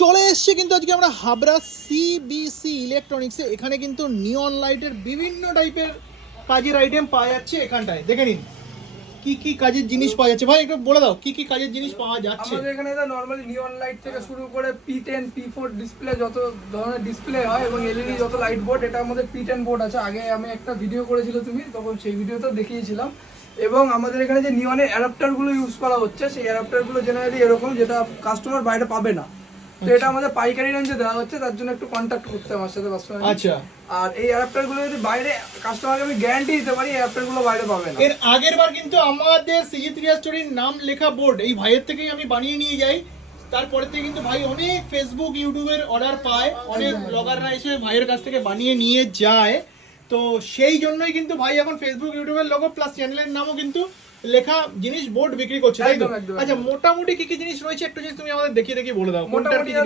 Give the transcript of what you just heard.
চলে এসছে কিন্তু আজকে আমরা হাবড়া সিবিসি ইলেকট্রনিক্সে। এখানে কিন্তু নিয়ন লাইটের বিভিন্ন টাইপের কাজের আইটেম পাওয়া যাচ্ছে। এখানটায় দেখে নিন কি কি কাজের জিনিস পাওয়া যাচ্ছে। ভাই একটু বলে দাও কি কি কাজের জিনিস পাওয়া যাচ্ছে। আমাদের এখানে নরমালি নিয়ন লাইট থেকে শুরু করে P10 P4 ডিসপ্লে, যত ধরনের ডিসপ্লে হয় এবং এলইডি যত লাইট বোর্ড, এটা আমাদের P10 বোর্ড আছে। আগে আমি একটা ভিডিও করেছিল তুমি, তখন সেই ভিডিওতে দেখিয়েছিলাম। এবং আমাদের এখানে যে নিয়নের অ্যাডাপ্টারগুলো ইউজ করা হচ্ছে, সেই অ্যাডাপ্টারগুলো জেনারেলি এরকম, যেটা কাস্টমার বাইরে পাবে না। তো এটা আমাদের পাইকারি রেঞ্জে দেওয়া হচ্ছে, তার জন্য একটু কন্ট্যাক্ট করতে আমার সাথে পার্সোনালি। আচ্ছা, আর এই অ্যাডাপ্টারগুলো যদি বাইরে কাস্টমারকে আমি গ্যারান্টি দিতে পারি, এই অ্যাডাপ্টারগুলো বাইরে পাবে না। এর আগের বার কিন্তু আমাদের CG3 স্টোরির নাম লেখা বোর্ড এই ভাইয়ের থেকেই আমি বানিয়ে নিয়ে যাই। তারপরে থেকে কিন্তু ভাই অনেক ফেসবুক ইউটিউবের অর্ডার পায়, অনেক ব্লগাররা এসে ভাইয়ের কাছ থেকে বানিয়ে নিয়ে যায়। তো সেই জন্যই কিন্তু ভাই এখন ফেসবুক ইউটিউবের লোগো প্লাস চ্যানেলের নামও কিন্তু লেখা জিনিস বোর্ড বিক্রি করছে, তাই তো? একদম, একদম, আচ্ছা, একদম। মোটামুটি কি কি জিনিস রয়েছে একটু যদি তুমি আমাদের দেখিয়ে বলে দাও কোনটার কি মোটামুটি জিনিস